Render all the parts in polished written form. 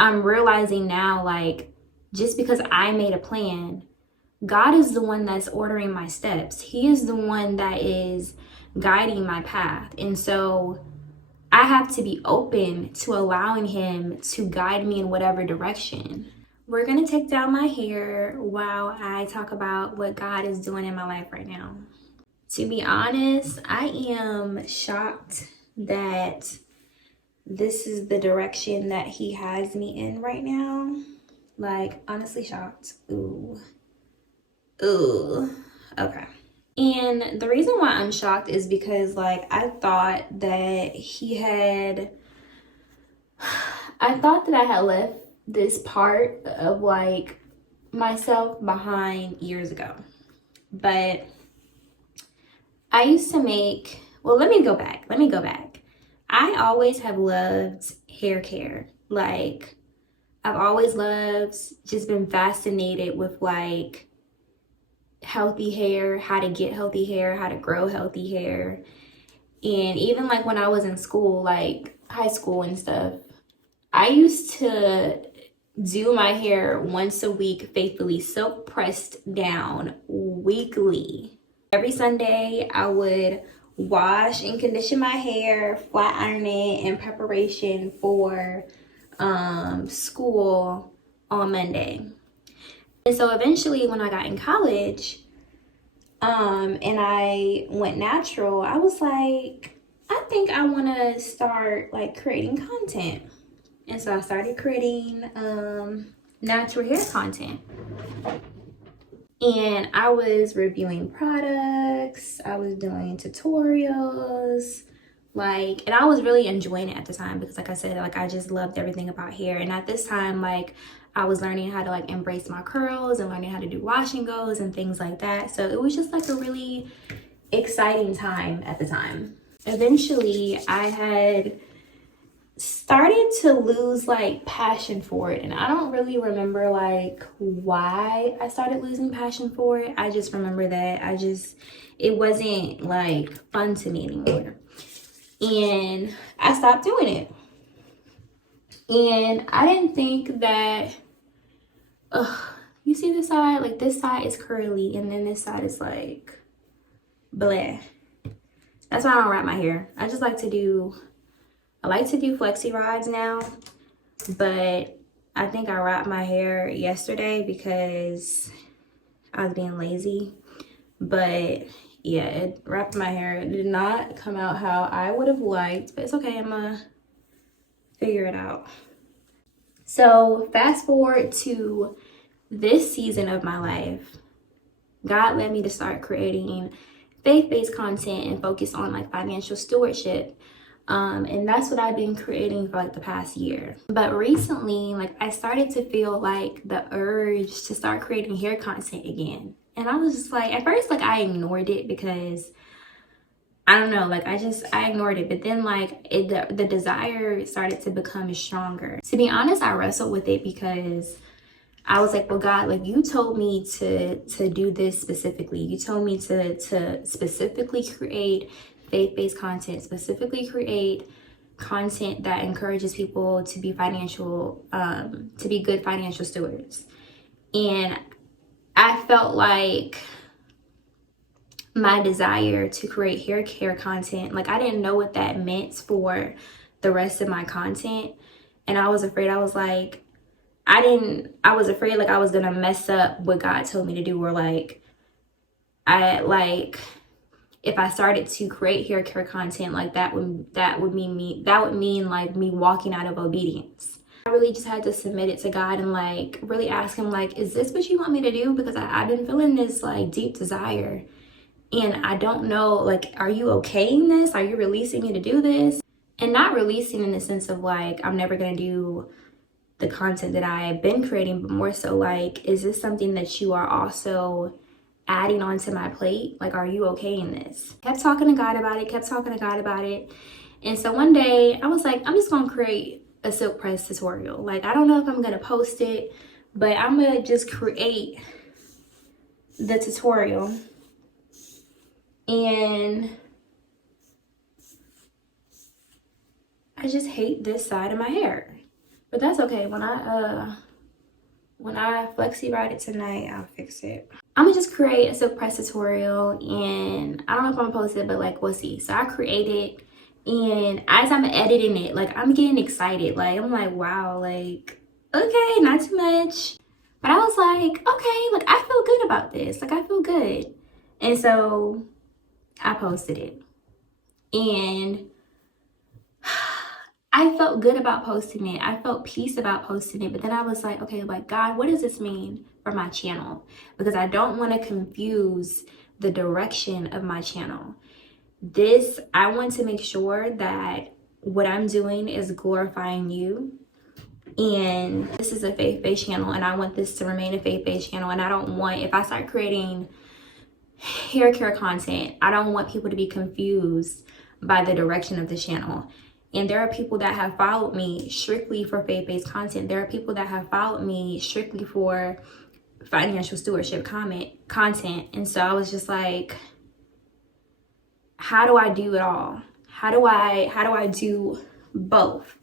I'm realizing now, like, just because I made a plan, God is the one that's ordering my steps. He is the one that is guiding my path. And so I have to be open to allowing him to guide me in whatever direction. We're going to take down my hair while I talk about what God is doing in my life right now. To be honest, I am shocked that this is the direction that he has me in right now. Like, honestly shocked. Ooh. Okay. And the reason why I'm shocked is because, like, I thought that I had left this part of, like, myself behind years ago. But I used to make, well, let me go back. I always have loved hair care. Like, I've always loved, just been fascinated with, like, healthy hair, how to get healthy hair, how to grow healthy hair. And even, like, when I was in school, like high school and stuff, I used to do my hair once a week faithfully, silk pressed down weekly. Every Sunday, I would wash and condition my hair, flat iron it in preparation for school on Monday. And so eventually when I got in college, and I went natural, I was like, I think I want to start, like, creating content. And so I started creating natural hair content. And I was reviewing products, I was doing tutorials, like, and I was really enjoying it at the time because, like I said, like, I just loved everything about hair. And at this time, like, I was learning how to, like, embrace my curls and learning how to do wash and goes and things like that. So it was just, like, a really exciting time at the time. Eventually, I had started to lose, like, passion for it. And I don't really remember, like, why I started losing passion for it. I just remember that it wasn't, like, fun to me anymore. And I stopped doing it. And I didn't think that, you see this side? Like, this side is curly and then this side is, like, bleh. That's why I don't wrap my hair. I like to do flexi rods now, but I think I wrapped my hair yesterday because I was being lazy. But yeah, wrapped my hair. It did not come out how I would have liked, but it's okay. I'm gonna figure it out. So fast forward to this season of my life, God led me to start creating faith-based content and focus on, like, financial stewardship. And that's what I've been creating for, like, the past year. But recently, like, I started to feel, like, the urge to start creating hair content again. And I was just like, at first, like, I ignored it because, I don't know, like, I ignored it. But then, like, the desire started to become stronger. To be honest, I wrestled with it because I was like, well, God, like, you told me to do this specifically. You told me to specifically create faith-based content, specifically create content that encourages people to be to be good financial stewards. And I felt like my desire to create hair care content, like, I didn't know what that meant for the rest of my content. And I was afraid, I was afraid, like, I was gonna mess up what God told me to do, or, like, if I started to create hair care content, like, that would mean like me walking out of obedience. I really just had to submit it to God and, like, really ask him, like, is this what you want me to do? Because I've been feeling this, like, deep desire, and I don't know, like, are you okaying this? Are you releasing me to do this? And not releasing in the sense of, like, I'm never gonna do the content that I have been creating, but more so, like, is this something that you are also adding onto my plate? Like, are you okay in this? Kept talking to God about it. And so one day I was like, I'm just gonna create a silk press tutorial. Like, I don't know if I'm gonna post it, but I'm gonna just create the tutorial. And I just hate this side of my hair. But that's okay. When I flexi ride it tonight, I'll fix it. I'm gonna just create a silk press tutorial, and I don't know if I'm gonna post it, but like we'll see. So I created, and as I'm editing it, like I'm getting excited. Like I'm like, wow, like okay, not too much. But I was like, okay, like I feel good about this. Like I feel good. And so I posted it. And I felt good about posting it. I felt peace about posting it. But then I was like, okay, like God, what does this mean for my channel? Because I don't want to confuse the direction of my channel. I want to make sure that what I'm doing is glorifying you. And this is a faith-based channel, and I want this to remain a faith-based channel. And I don't want, if I start creating hair care content, I don't want people to be confused by the direction of the channel. And there are people that have followed me strictly for faith-based content. There are people that have followed me strictly for financial stewardship content. And so I was just like, how do I do it all? How do I do both?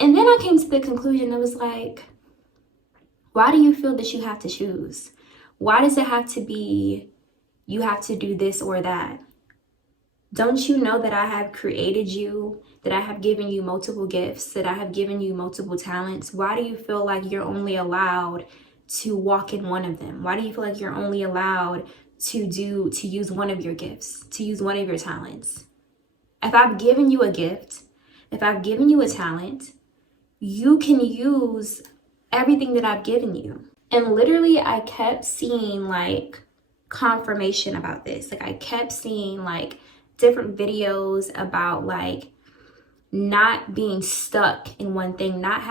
And then I came to the conclusion, it was like, why do you feel that you have to choose? Why does it have to be, you have to do this or that? Don't you know that I have created you, that I have given you multiple gifts, that I have given you multiple talents? Why do you feel like you're only allowed to walk in one of them? Why do you feel like you're only allowed to use one of your gifts, to use one of your talents? If I've given you a gift, if I've given you a talent, you can use everything that I've given you. And literally I kept seeing like confirmation about this. Like I kept seeing like different videos about like not being stuck in one thing, not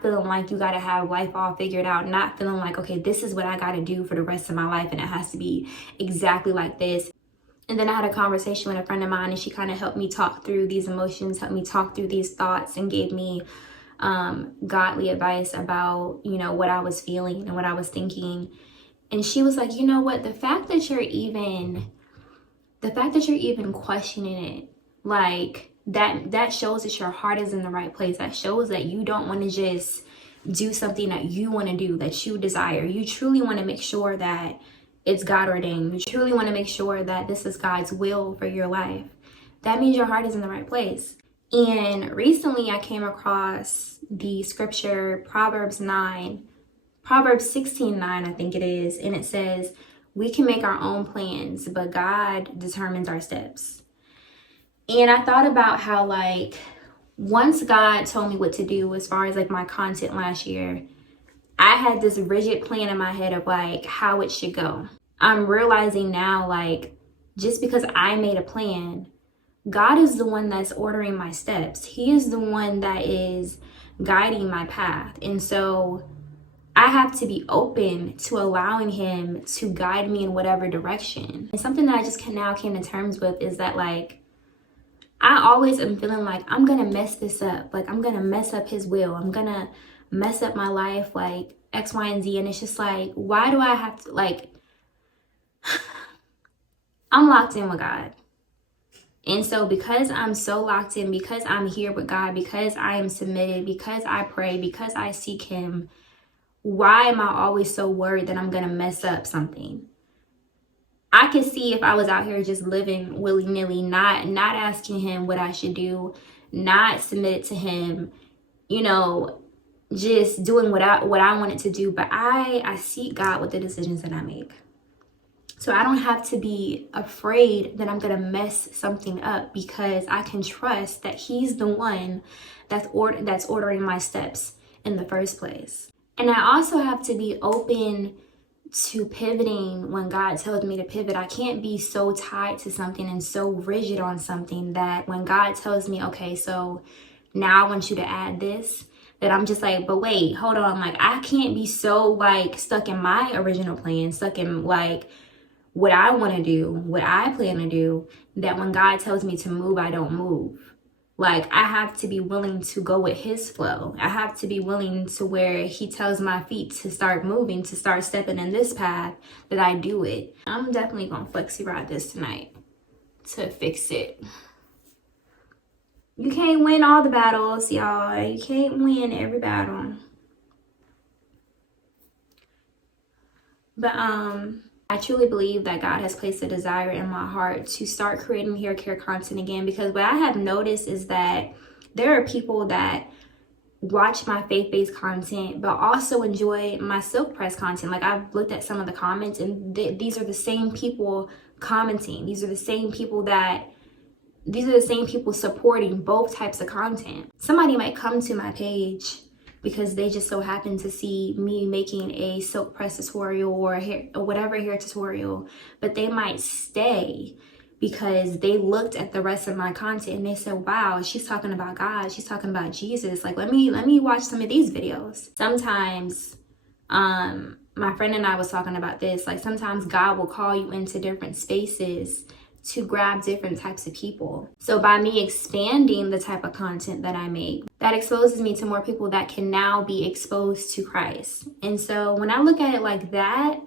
feeling like you got to have life all figured out, not feeling like, okay, this is what I got to do for the rest of my life and it has to be exactly like this. And then I had a conversation with a friend of mine, and she kind of helped me talk through these emotions, helped me talk through these thoughts, and gave me godly advice about, you know, what I was feeling and what I was thinking. And she was like, you know what, the fact that you're even questioning it, like that shows that your heart is in the right place. That shows that you don't want to just do something that you want to do, that you desire. You truly want to make sure that it's God ordained. You truly want to make sure that this is God's will for your life. That means your heart is in the right place. And recently I came across the scripture Proverbs 16:9, I think it is, and it says, we can make our own plans, but God determines our steps. And I thought about how like once God told me what to do as far as like my content last year, I had this rigid plan in my head of like how it should go. I'm realizing now, like, just because I made a plan, God is the one that's ordering my steps. He is the one that is guiding my path. And so I have to be open to allowing him to guide me in whatever direction. And something that I just now came to terms with is that like, I always am feeling like I'm going to mess this up. Like I'm going to mess up his will. I'm going to mess up my life, like X, Y, and Z. And it's just like, why do I have to, like, I'm locked in with God. And so because I'm so locked in, because I'm here with God, because I am submitted, because I pray, because I seek him, why am I always so worried that I'm going to mess up something? I could see if I was out here just living willy-nilly, not asking him what I should do, not submitted to him, you know, just doing what I wanted to do. But I seek God with the decisions that I make. So I don't have to be afraid that I'm going to mess something up, because I can trust that he's the one that's ordering my steps in the first place. And I also have to be open to pivoting when God tells me to pivot. I can't be so tied to something and so rigid on something that when God tells me, okay, so now I want you to add this, that I'm just like, but wait, hold on. Like I can't be so like stuck in my original plan, stuck in like what I want to do, what I plan to do, that when God tells me to move, I don't move. Like I have to be willing to go with his flow. I have to be willing to where he tells my feet to start moving, to start stepping in this path, that I do it. I'm definitely going to flexi ride this tonight to fix it. You can't win all the battles, y'all. You can't win every battle. But I truly believe that God has placed a desire in my heart to start creating hair care content again, because what I have noticed is that there are people that watch my faith-based content but also enjoy my silk press content. Like, I've looked at some of the comments, and these are the same people commenting. These are the same people supporting both types of content. Somebody might come to my page because they just so happen to see me making a silk press tutorial or whatever hair tutorial, but they might stay because they looked at the rest of my content and they said, wow, she's talking about God, she's talking about Jesus, like let me watch some of these videos. Sometimes my friend and I was talking about this, like sometimes God will call you into different spaces to grab different types of people. So by me expanding the type of content that I make, that exposes me to more people that can now be exposed to Christ. And so when I look at it like that,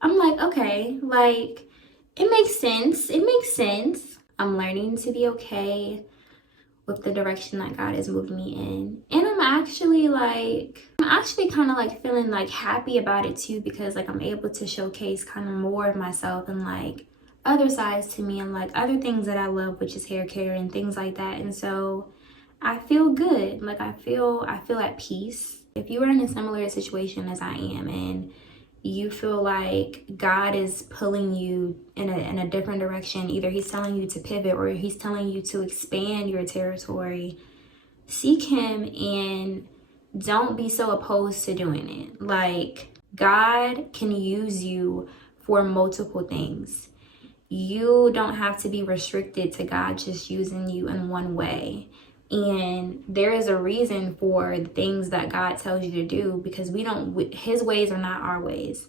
I'm like, okay, like it makes sense. It makes sense. I'm learning to be okay with the direction that God has moved me in. And I'm actually kind of like feeling like happy about it too, because like I'm able to showcase kind of more of myself and like other sides to me and like other things that I love, which is hair care and things like that. And so I feel good. Like I feel at peace. If you are in a similar situation as I am and you feel like God is pulling you in a different direction, either he's telling you to pivot or he's telling you to expand your territory, seek him and don't be so opposed to doing it. Like, God can use you for multiple things. You don't have to be restricted to God just using you in one way. And there is a reason for the things that God tells you to do, because his ways are not our ways.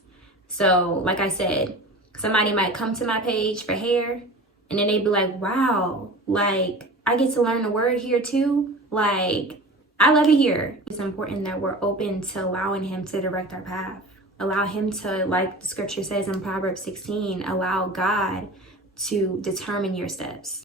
So like I said, somebody might come to my page for hair and then they'd be like, wow, like I get to learn the word here too. Like, I love it here. It's important that we're open to allowing him to direct our path. Allow him to, like the scripture says in Proverbs 16, allow God to determine your steps.